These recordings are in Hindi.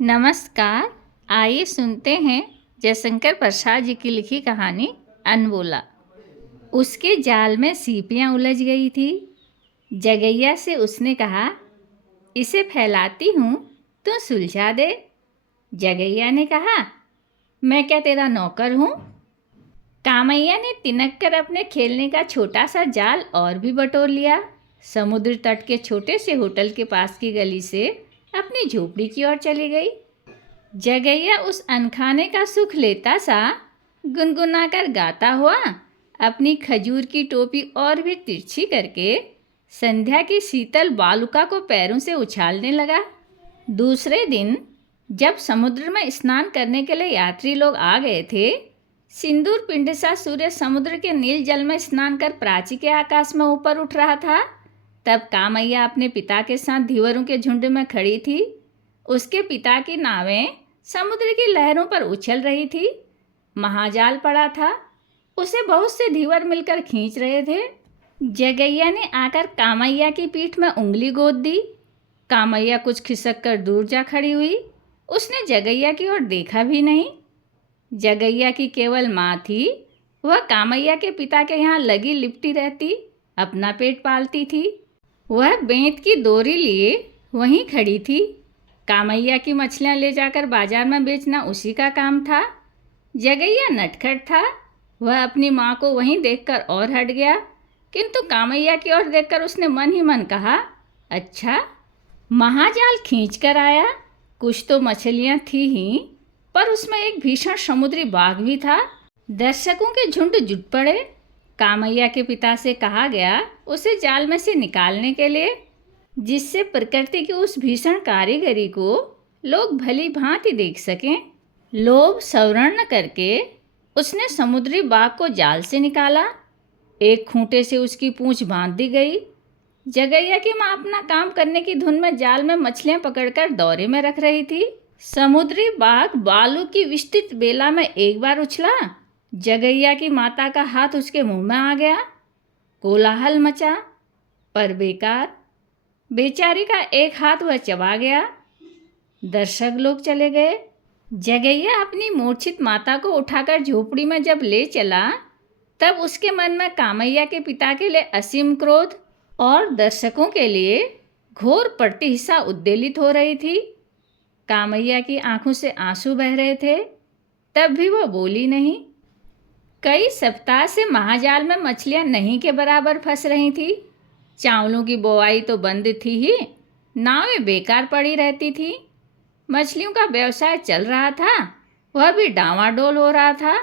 नमस्कार। आइए सुनते हैं जयशंकर प्रसाद जी की लिखी कहानी अनबोला। उसके जाल में सीपियाँ उलझ गई थी। जगैया से उसने कहा, इसे फैलाती हूँ तो सुलझा दे। जगैया ने कहा, मैं क्या तेरा नौकर हूँ। कामैया ने तिनक कर अपने खेलने का छोटा सा जाल और भी बटोर लिया। समुद्र तट के छोटे से होटल के पास की गली से अपनी झोपड़ी की ओर चली गई। जगैया उस अनखाने का सुख लेता सा गुनगुनाकर गाता हुआ अपनी खजूर की टोपी और भी तिरछी करके संध्या की शीतल बालुका को पैरों से उछालने लगा। दूसरे दिन जब समुद्र में स्नान करने के लिए यात्री लोग आ गए थे, सिंदूर पिंड सा सूर्य समुद्र के नील जल में स्नान कर प्राची के आकाश में ऊपर उठ रहा था, तब कामैया अपने पिता के साथ धीवरों के झुंड में खड़ी थी। उसके पिता की नावें समुद्र की लहरों पर उछल रही थी। महाजाल पड़ा था, उसे बहुत से धीवर मिलकर खींच रहे थे। जगैया ने आकर कामैया की पीठ में उंगली गोद दी। कामैया कुछ खिसक कर दूर जा खड़ी हुई। उसने जगैया की ओर देखा भी नहीं। जगैया की केवल माँ थी। वह कामैया के पिता के यहाँ लगी लिपटी रहती, अपना पेट पालती थी। वह बेंत की डोरी लिए वहीं खड़ी थी। कामैया की मछलियाँ ले जाकर बाजार में बेचना उसी का काम था। जगैया नटखट था। वह अपनी माँ को वहीं देखकर और हट गया, किंतु कामैया की ओर देखकर उसने मन ही मन कहा, अच्छा। महाजाल खींच कर आया। कुछ तो मछलियाँ थी ही, पर उसमें एक भीषण समुद्री बाघ भी था। दर्शकों के झुंड जुट पड़े। कामैया के पिता से कहा गया उसे जाल में से निकालने के लिए, जिससे प्रकृति की उस भीषण कारीगरी को लोग भली भांति देख सकें। लोभ सवर्ण न करके उसने समुद्री बाघ को जाल से निकाला। एक खूंटे से उसकी पूंछ बांध दी गई। जगैया की माँ अपना काम करने की धुन में जाल में मछलियां पकड़कर दौरे में रख रही थी। समुद्री बाघ बालू की विस्तृत बेला में एक बार उछला। जगैया की माता का हाथ उसके मुंह में आ गया। कोलाहल मचा, पर बेकार। बेचारी का एक हाथ वह चबा गया। दर्शक लोग चले गए। जगैया अपनी मूर्छित माता को उठाकर झोपड़ी में जब ले चला, तब उसके मन में कामैया के पिता के लिए असीम क्रोध और दर्शकों के लिए घोर प्रतिहिंसा उद्वेलित हो रही थी। कामैया की आंखों से आंसू बह रहे थे, तब भी वह बोली नहीं। कई सप्ताह से महाजाल में मछलियां नहीं के बराबर फंस रही थी। चावलों की बोआई तो बंद थी ही, नावें बेकार पड़ी रहती थी। मछलियों का व्यवसाय चल रहा था, वह भी डांवाडोल हो रहा था।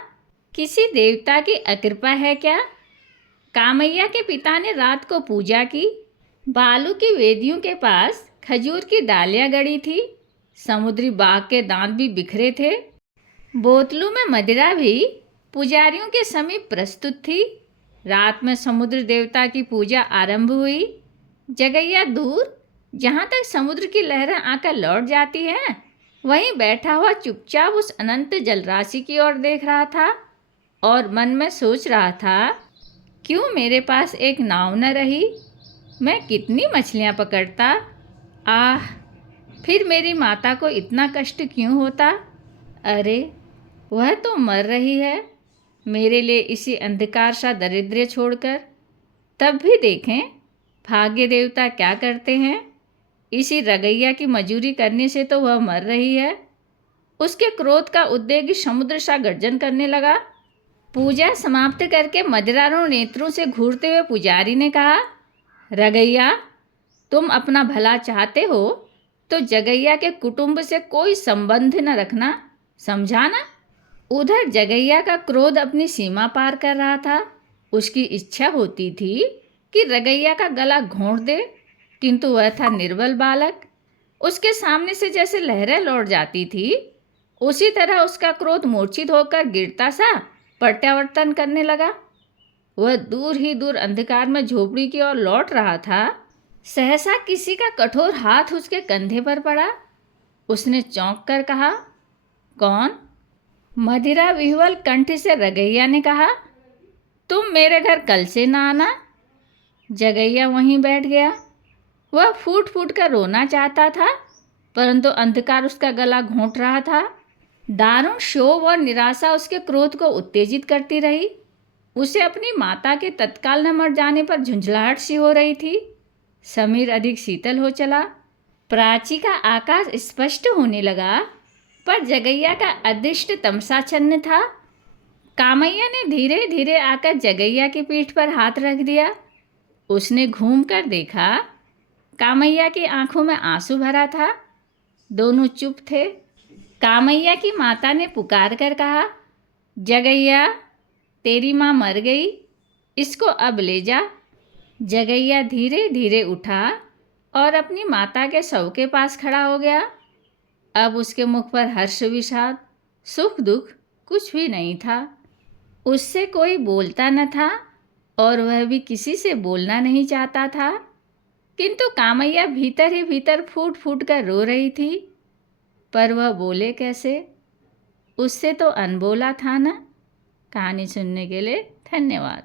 किसी देवता की अकृपा है क्या? कामैया के पिता ने रात को पूजा की। बालू की वेदियों के पास खजूर की डालियां गड़ी थी। समुद्री बाघ के दांत भी बिखरे थे। बोतलों में मदिरा भी पुजारियों के समीप प्रस्तुत थी। रात में समुद्र देवता की पूजा आरंभ हुई। जगैया दूर, जहाँ तक समुद्र की लहरें आकर लौट जाती हैं, वहीं बैठा हुआ चुपचाप उस अनंत जलराशि की ओर देख रहा था और मन में सोच रहा था, क्यों मेरे पास एक नाव न रही? मैं कितनी मछलियाँ पकड़ता। आह, फिर मेरी माता को इतना कष्ट क्यों होता? अरे, वह तो मर रही है मेरे लिए इसी अंधकार सा दरिद्र छोड़कर। तब भी देखें भाग्य देवता क्या करते हैं। इसी रगैया की मजूरी करने से तो वह मर रही है। उसके क्रोध का उद्वेग समुद्र सा गर्जन करने लगा। पूजा समाप्त करके मदिरारू नेत्रों से घूरते हुए पुजारी ने कहा, रगैया, तुम अपना भला चाहते हो तो जगैया के कुटुंब से कोई संबंध न रखना, समझा ना? उधर जगैया का क्रोध अपनी सीमा पार कर रहा था। उसकी इच्छा होती थी कि रगैया का गला घोंट दे, किंतु वह था निर्बल बालक। उसके सामने से जैसे लहरें लौट जाती थी, उसी तरह उसका क्रोध मूर्छित होकर गिरता सा प्रत्यावर्तन करने लगा। वह दूर ही दूर अंधकार में झोपड़ी की ओर लौट रहा था। सहसा किसी का कठोर हाथ उसके कंधे पर पड़ा। उसने चौंक कर कहा, कौन? मदिरा विह्वल कंठ से रगैया ने कहा, तुम मेरे घर कल से ना आना। जगैया वहीं बैठ गया। वह फूट फूट कर रोना चाहता था, परंतु अंधकार उसका गला घोंट रहा था। दारुण क्षोभ और निराशा उसके क्रोध को उत्तेजित करती रही। उसे अपनी माता के तत्काल न मर जाने पर झुंझलाहट सी हो रही थी। समीर अधिक शीतल हो चला। प्राची का आकाश स्पष्ट होने लगा, पर जगैया का अदृष्ट तमसाच्छन्न था। कामैया ने धीरे धीरे आकर जगैया की पीठ पर हाथ रख दिया। उसने घूम कर देखा। कामैया की आंखों में आंसू भरा था। दोनों चुप थे। कामैया की माता ने पुकार कर कहा, जगैया, तेरी माँ मर गई, इसको अब ले जा। जगैया धीरे धीरे उठा और अपनी माता के शव के पास खड़ा हो गया। अब उसके मुख पर हर्ष, विषाद, सुख, दुख कुछ भी नहीं था। उससे कोई बोलता न था और वह भी किसी से बोलना नहीं चाहता था। किंतु कामैया भीतर ही भीतर फूट फूट कर रो रही थी। पर वह बोले कैसे? उससे तो अनबोला था ना। कहानी सुनने के लिए धन्यवाद।